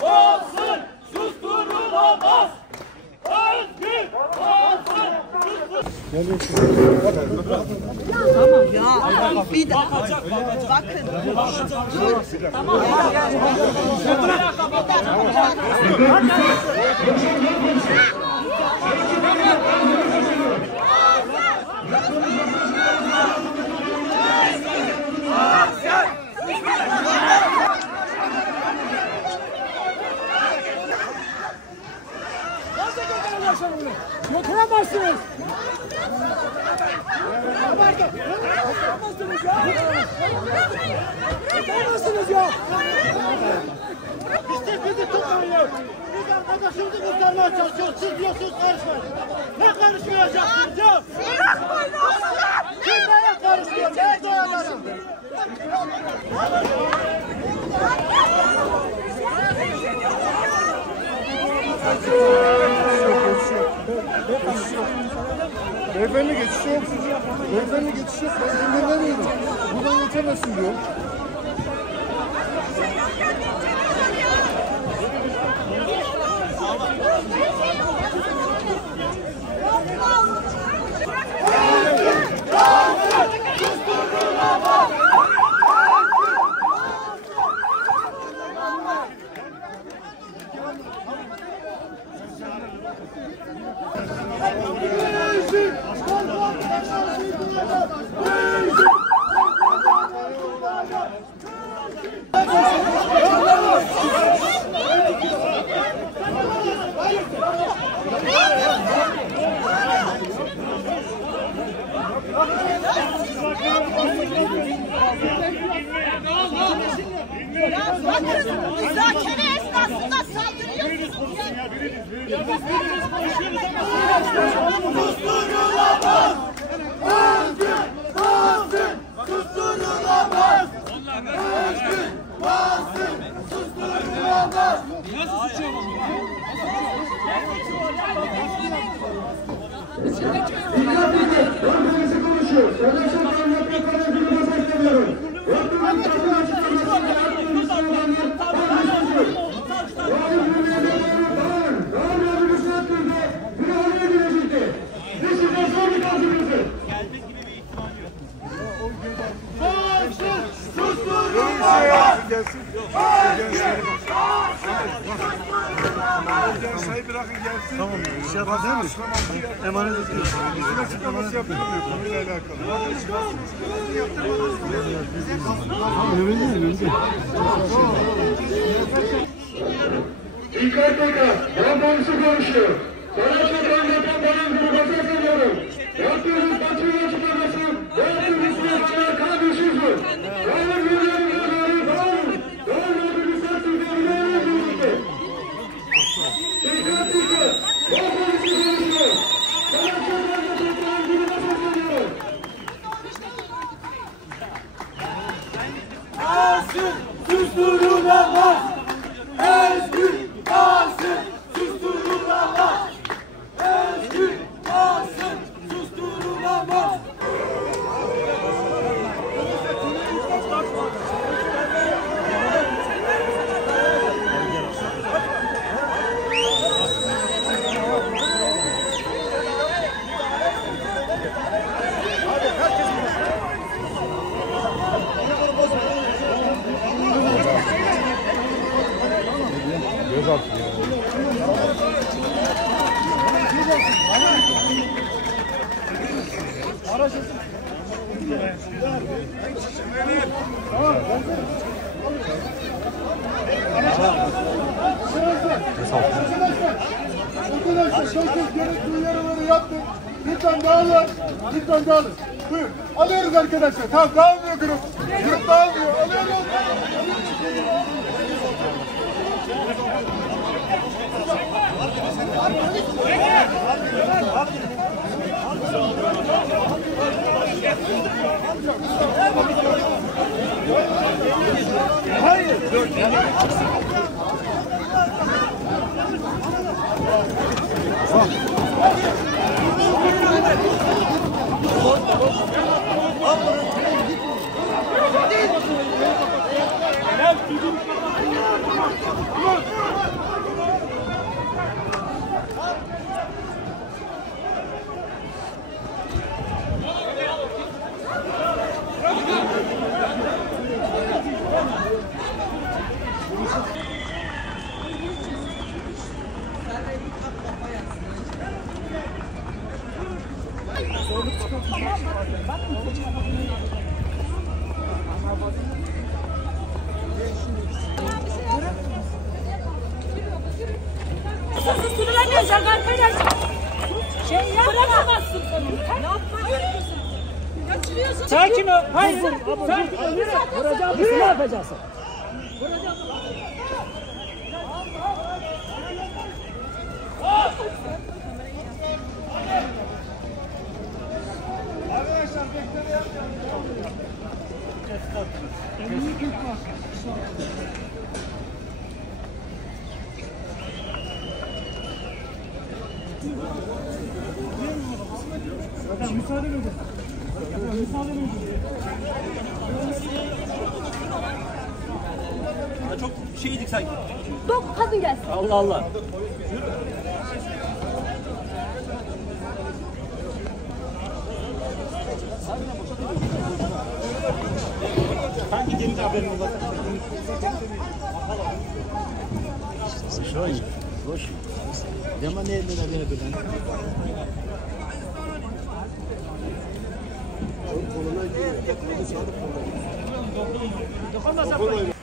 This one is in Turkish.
basın, susturulamaz. Özgür basın, Tamam ya. Bir dakika. Bakın. Dur. Tamam. Götüremezsiniz. Götüremezsiniz ya. İşte bizi tutmuyor. Biz arkadaşımızı kurtarmaya çalışıyoruz. Siz diyorsunuz karışmayın. Ne karışmayacaksınız ya? Siz neye karışmıyor? Neye doyamadım? Beyefendi geçiş yok. Beyefendi geçiş yok. Ben engellemiyorum. Buradan geçemezsin diyor. Müzakere esnasında saldırıyorsunuz. susturulamaz. Özgür basın, susturulamaz. Özgür basın, susturulamaz. Nasıl suçuyor bu? Dikkat edin. Öndürücü konuşuyor. Sözleşme kanunlarına karşı durması istemiyorum. Öndürücü basın açıklamasında yaptığınız sloganlar paylaşılsın. Vali Cumhuriyeti'nin dağın yolculuğu hakkında müdahale edilecekti. Dışında son bir karşımızı. Basın, susturulamaz. Sayı bırakın gelsin. Tamam. Şey yapar değil mi? Emanet ediyoruz. Bizim açıklaması yapılmıyor. Konuyla alakalı. Dikkat dikkat. Ben polisi konuşuyor. Sana çok anlatan benim gibi basın ediyorum. Yaptığınız basın açıklaması yaptığınız sloganlar kardeşizdir. Dağın yürüyen yolları dağın. Dağın yolunu sarsın devriye edildi. Dikkat dikkat. Ben polisi konuşuyor. Sana çok anlatan benim gibi basın ediyorum. Basın, susturulamaz. Özgür basın, susturulamaz. Özgür basın, susturulamaz. Arkadaşlar herkes gerekli uyarıları yaptı. Lütfen dağılın. Lütfen dağılın. Buyurun. Alıyoruz arkadaşlar. Tamam dağılmıyor grup. Grup dağılmıyor. Alıyoruz. Hayır. Sürülemeyecek arkadaşlar. Şey bırakamazsın sen. Yapma. Kaçırıyorsun. Sakin ol. Hayır. Sakin ol. Vuracağım. Ne yapacaksın? Müsaade edin. Müsaade edin. Çok şeydik sanki. Dur kadın gelsin. Allah Allah. Hangi deniz haberini var? Şöyle, boş. Zaman ne elinde böyle bilen? Koluna giriyor.